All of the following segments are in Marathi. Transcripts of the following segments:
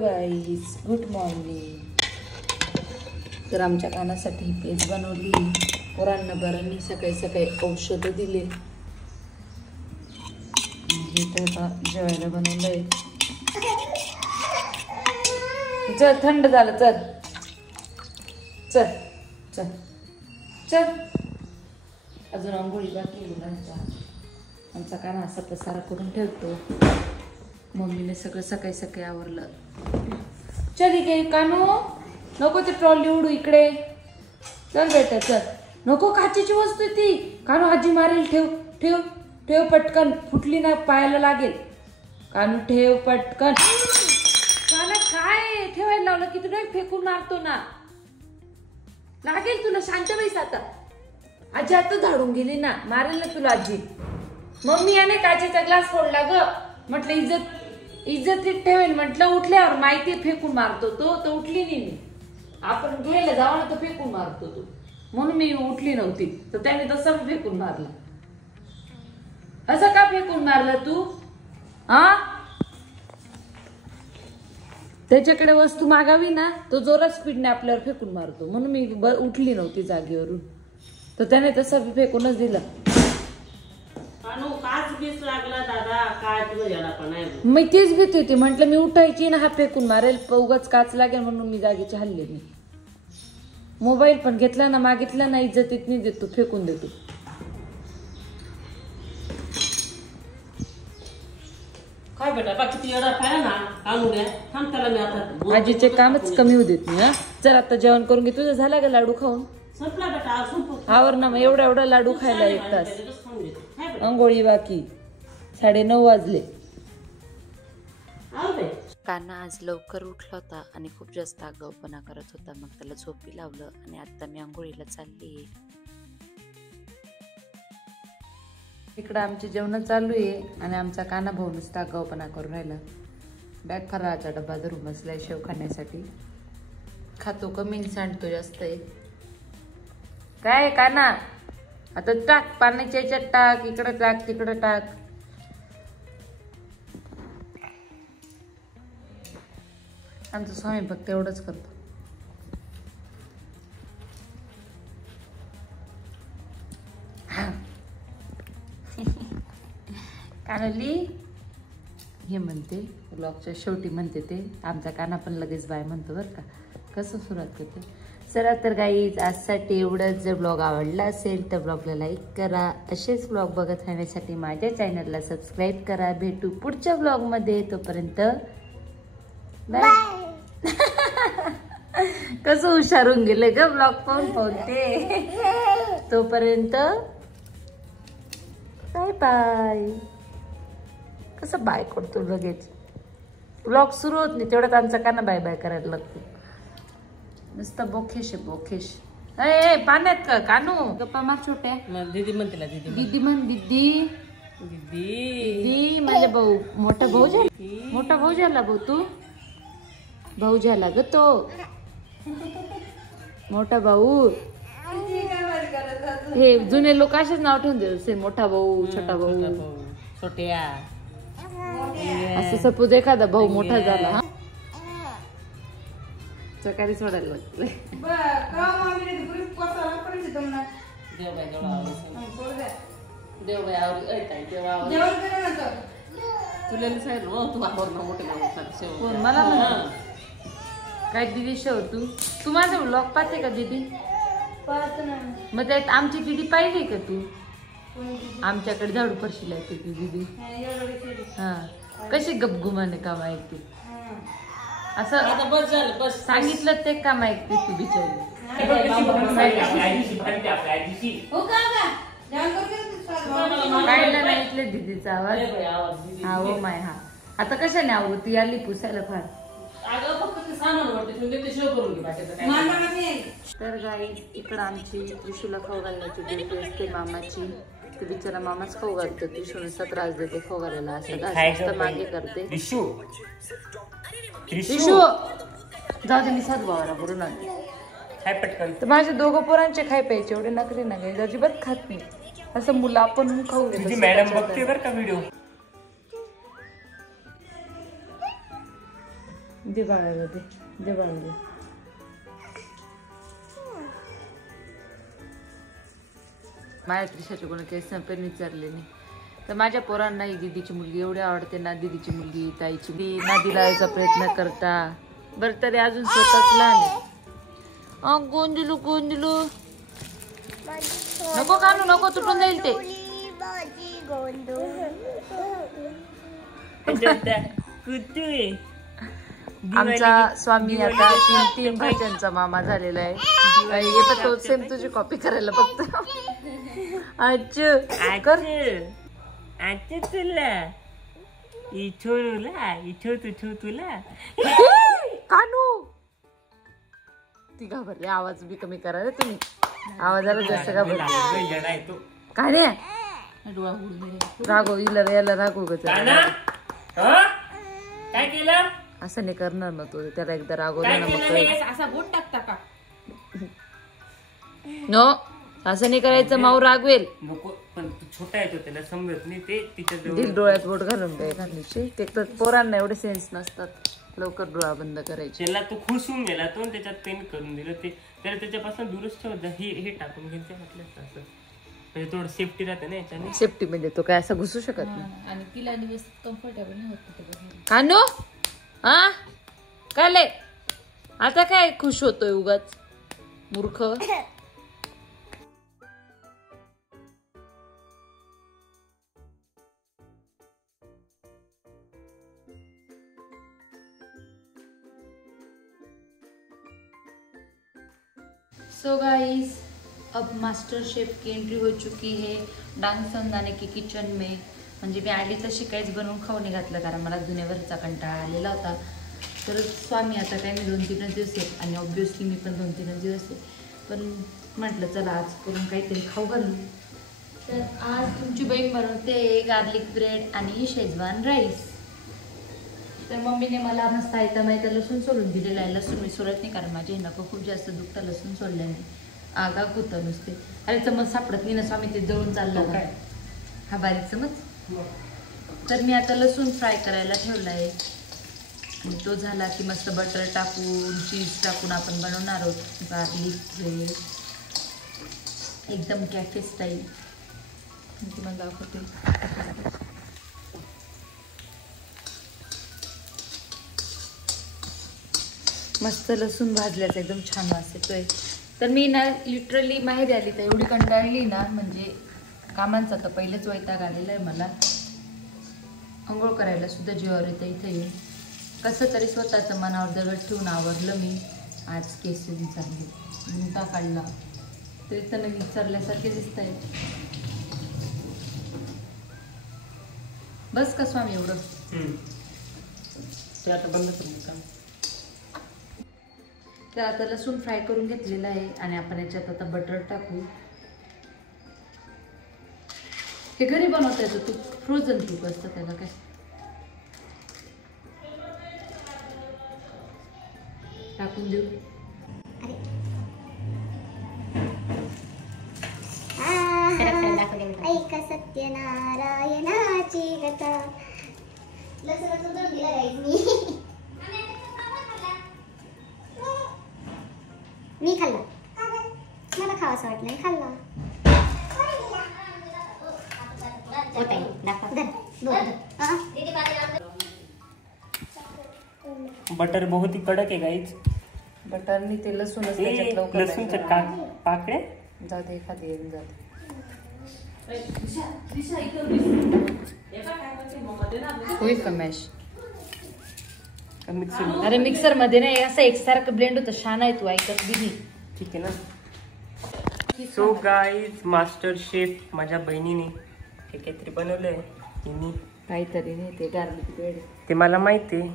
Guys good morning. तर आमच्या कानासाठी ही पेज बनवली. पोरांना बरांनी सकाळी सकाळी औषधं दिले. हे तर आता जेवायला बनवलंय. चल थंड झालं. चल चल चल चल. अजून आंघोळी बाकी मुलांच्या. आमचा काना असा पसारा करून ठेवतो. मम्मीने सगळं सकाळी सकाळी आवरलं. चल इकडे कानू, नको ते ट्रॉली उडू इकडे. चल बेटा चल. नको काचेची वस्तू आहे ती. कानू आजी मारेल. ठेव ठेव ठेव पटकन. फुटली ना पायाला लागेल. कानू ठेव पटकन. काना काय ठेवायला लावलं की तुला फेकून मारतो ना. लागेल तुला. शांत बैस आता. आजी आता झाडून गेली ना. मारेल ना तुला आजी. मम्मी याने काचेचा ग्लास फोडला ग. म्हटलं इज्जतीत ठेवेल. म्हटलं उठल्यावर माहिती फेकून मारतो तो उठली नाही. आपण घ्यायला जाऊ ना तर फेकून मारतो तो. म्हणून मी उठली नव्हती तर त्याने तसं फेकून मारलं. असं का फेकून मारलं तू? हा, त्याच्याकडे वस्तू मागावी ना तो जोरात स्पीडने आपल्यावर फेकून मारतो. म्हणून मी उठली नव्हती जागेवरून तर त्याने तसं फेकूनच दिलं. मी तीच भीती होती. म्हटलं मी उठायची ना हा फेकून मारेल. उगाच काच लागेल म्हणून मी जागेची हल्ली नाही. मोबाईल पण घेतला ना मागितला ना इज्जतीत नाही देतो. फेकून देतो. काय बेटा बाकी ती एवढा पाहिला ना आणून द्या. थांब त्याला मी आता आजीचे कामच कमी होऊ देत नाही. हा चल आता जेवण करून घे. तुझं झाला का लाडू खाऊन? संपला बेटा संपू. आवर ना मग. एवढा लाडू खायला 1 तास. अंघोळी बाकी. 9:30 वाजले. काना आज लवकर उठला होता आणि खूप जास्त आगाऊपणा करत होता. मग त्याला झोपी लावलं आणि आता मी अंघोळीला चालली. इकडं आमचे जेवण चालू आहे आणि आमचा काना भाऊ नुसता आगाऊपणा करून राहिला. बॅग फराळाचा डबा धरून बसलाय शेव खाण्यासाठी. खातो कमी सांडतो जास्त आहे. काय काना आता टाक पाण्याच्या याच्यात टाक. इकडं टाक तिकडं टाक. आमचं स्वामी फक्त एवढंच करतो. कानली हे म्हणते ब्लॉगच्या शेवटी म्हणते ते. आमचा काना पण लगेच बाय म्हणतो बरं का. कसं सुरुवात करते. चला तर गाईज आजसाठी एवढंच. जर ब्लॉग आवडला असेल तर ब्लॉगला लाईक करा. असेच ब्लॉग बघत राहण्यासाठी माझ्या चॅनलला सबस्क्राईब करा. भेटू पुढच्या ब्लॉगमध्ये. तोपर्यंत बाय. कसं हुशारून गेले ग ब्लॉग पाहून ते. तोपर्यंत बाय बाय. कसं बाय करतो लगेच. ब्लॉग सुरू होत नाही तेवढ्यात आमचा काना बाय बाय करायला लागतो. नुसतं बोखेश आहे बोखेश. ए पाण्यात का कानू गप्पा मार छोट्या. दीदी म्हणते ना दीदी. दीदी म्हण. दीदी दीदी. माझा भाऊ मोठा भाऊ झाला. मोठा भाऊ झाला भाऊ. तू भाऊ झाला ग तो. मोठा भाऊ. हे जुने लोक असेच नाव ठेवून देते. मोठा भाऊ छोटा भाऊ छोट्या. असं सपोज एखादा भाऊ मोठा झाला. सकाळी सोडायला लागतंय. मला काय दिदी शेव तू माझा ब्लॉग पाहते का दीदी? मग त्यात आमची दीदी पाहिली का तू? आमच्याकडे झाडू फरशीला येते ती दीदी. हा कशी गपगुमाने काम ऐकते. असं बस झालं बस सांगितलं ते काम ऐकते तू बिचारी. नाही ऐकले दीदीचा आवाज. हा हो माय. हा आता कशाने आवडती आली पुसायला फार. तर गाई इकडं आमची त्रिशूला खाऊ घालण्याची ड्युटी असते मामाची. ते बिचारा मामाच खाऊ घालतो. त्रिशूला त्रास देते खाऊ घालायला. असं मागे करते. त्रिशू जाऊ दे. मी सातबावाला भरून आणते. तर माझ्या दोघं पोरांचे खाय प्यायचे एवढे नखरे ना काही अजिबात खात नाही. असं मुलं आपण खाऊ घेतो. मॅडम बघते बरं का व्हिडिओ. दे बाळाला दे, दे बाळाला दे. माझ्या त्रिशाच्या कोणा काही संपेन विचारले नाही. तर माझ्या पोरांना ही दीदीची मुलगी एवढी आवडते ना, दीदीची मुलगी ताईची मुलगी नादी लावायचा प्रयत्न करता. बरं तरी अजून स्वतःच लहान आहे. गोंदलू गोंदलू नको कानू नको, तुटून जाईल ते. आमचा स्वामी आता 3 भाज्यांचा मामा झालेला आहे. येतात तो सेम तुझी कॉपी करायला फक्त. तुला कानू ती घाबरली. आवाज बी कमी करा रे तुम्ही, आवाजाला जास्त घाबरली. काय रे राघव इला याला राघव काय केलं असं नाही करणार ना तो. त्याला एकदा रागवलं ना मग असा बोट टाकता का? नो असं नाही करायचं, माऊ रागवेल. नको पण तू छोटा आहे तो, त्याला समजत नाही ते. तिच्या दिल डोळ्यात बोट घालून काय घालायची. ते तर पोरांना एवढे सेन्स नसतात, लवकर डोळा बंद करायचे. त्याला तो खुश होऊन गेला तो, त्याच्यात पेन करून दिलं ते. त्याला त्याच्यापासून दूरच ठेवत जा. हे टाकून घ्यायचं म्हटलं असं, म्हणजे थोडं सेफ्टी राहते ना याच्याने. सेफ्टी म्हणजे तो काय असं घुसू शकत नाही. आणि तिला दिवस कम्फर्टेबल नाही होत. कानू हा काय आता काय खुश होतोय उगाच मूर्ख. सो गाइस अब मास्टर शेफ की एंट्री हो चुकी है डांग संदाने की किचन में. म्हणजे मी आली तशी काहीच बनवून खाऊ नाही घातलं, कारण मला जुन्यावरचा कंटाळा आलेला होता. तर स्वामी आता काय मी 2-3 दिवस आहे, आणि ऑब्विसली मी पण 2-3 दिवस आहे. पण म्हटलं चला आज करून काहीतरी खाऊ घालू. तर आज तुमची बहीण बनवते गार्लिक ब्रेड आणि शेजवान राईस. तर मम्मीने मला मस्त आयता माहिती लसूण सोलून दिलेलं आहे. लसूण मी सोलत नाही, कारण माझ्या नको खूप जास्त दुखतं लसूण सोडल्याने. आगा होतं नुसते. अरे चमच सापडत नाही ना स्वामी, ते जळून चाललं काय हा बारीक चमच. तर मी आता लसूण फ्राय करायला ठेवला आहे, आणि तो झाला की मस्त बटर टाकून चीज टाकून आपण बनवणार आहोत गार्लिक ब्रेड, एकदम कॅफे स्टाईल. तुम्हाला दाखवते. मस्त लसूण भाजल्याचा एकदम छान वास येतोय. तर मी ना लिटरली माहेरी आली तर एवढी कंटाळली ना, म्हणजे कामांचा तर पहिलेच वैताग आलेला आहे मला. आंघोळ करायला सुद्धा जीवावर येतं इथे येऊन. कसं तरी स्वतःचं मनावर दगड ठेवून आवरलं मी. आज केस विचारले, मुंटा काढला, तरी त्यांना विचारल्यासारखे दिसत आहे. बस का स्वामी एवढं? ते आता बंद करून काम. तर आता लसूण फ्राय करून घेतलेला आहे, आणि आपण याच्यात आता बटर टाकू. हे घरी बनवता येतं तूप, फ्रोझन तूप असतं त्याला. काय टाकून देऊ. ऐका सत्यनारायणाची कथा. लसूण दिला मी खाल्ला, मला खावासं वाटलं नाही खाल्ला. बटर बहुत ही कडक आहे गाईच. बटरनी ते लसूणच लसूणच्या पाकड्या जाऊ दे, एखादी येऊन जाऊ दे. होईल का मॅश? अरे मिक्सर मध्ये नाही, असं एकसारखं ब्लेंड होतं. छान आहे, तू ऐकत बी नाही. ठीक आहे ना. सो गाईज मास्टर शेफ माझ्या बहिणीने हे काहीतरी बनवलंय. तिने काहीतरी नाही, ते गार्लिक ब्रेड. ते मला माहिती आहे.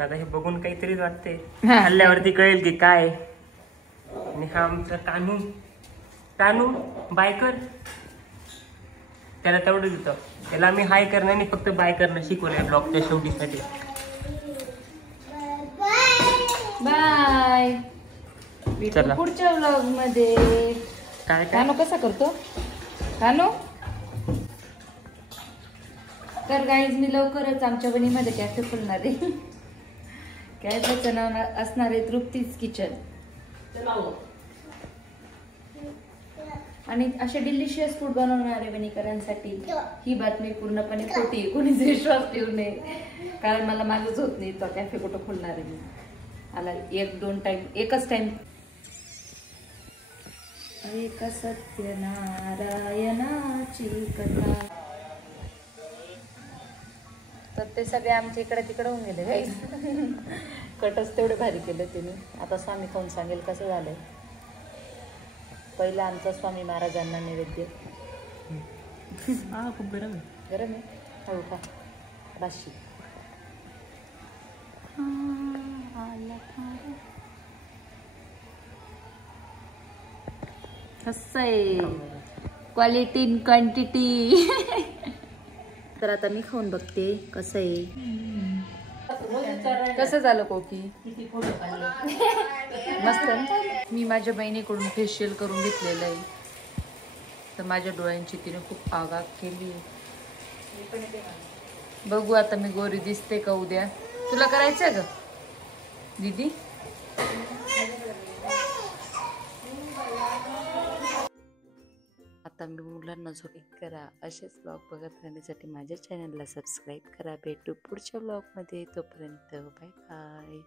आता हे बघून काहीतरीच वाटते, खाल्ल्यावरती कळेल की काय. आणि हा आमचा कानू. कानू बायकर, त्याला तेवढं देतं. त्याला आम्ही हाय करणं आणि फक्त बाय करणं शिकवलंय ब्लॉगच्या शेवटीसाठी. बाय. चला पुढच्या व्लॉग मध्ये. काय काय कानू कसा करतो कानू? तर गाईज मी लवकरच आमच्या बहिणीमध्ये कॅफे खोलणार आहे. काय त्याचं नाव असणार आहे तृप्तीज किचन. आणि असे डिलिशियस फूड बनवणारे वणीकरांसाठी ही बातमी पूर्णपणे खोटी आहे. कोणीच विश्वास ठेवू नये, कारण मला माझंच होत नाही. तो कॅफे कुठं खोलणार आहे मी. आला 1-2 टाइम, एकच टाइम. एक सत्यनारायणाची कथा. तर ते सगळे आमच्या इकडे तिकडे होऊन गेले गाईस. कटच तेवढे भारी केले तिने. आता स्वामी खाऊन सांगेल कसं झालंय. पहिला आमचा स्वामी महाराजांना नैवेद्य. खूप गरम आहे. गरम आहे, हळू खा. राशी कसं आहे, क्वालिटी इन क्वांटिटी. तर आता मी खाऊन बघते कसं आहे. कसं झालं कोकी? मस्त ना? मी माझ्या बहिणीकडून फेशियल करून घेतलेलं आहे. तर माझ्या डोळ्यांची तिने खूप आगाग केली. बघू आता मी गोरी दिसते का उद्या. तुला करायचंय का दीदी? आता मी मुलांना झोप करा. असेच ब्लॉग बघत राहण्यासाठी माझ्या चॅनलला सबस्क्राईब करा. भेटू पुढच्या ब्लॉगमध्ये. तोपर्यंत बाय बाय.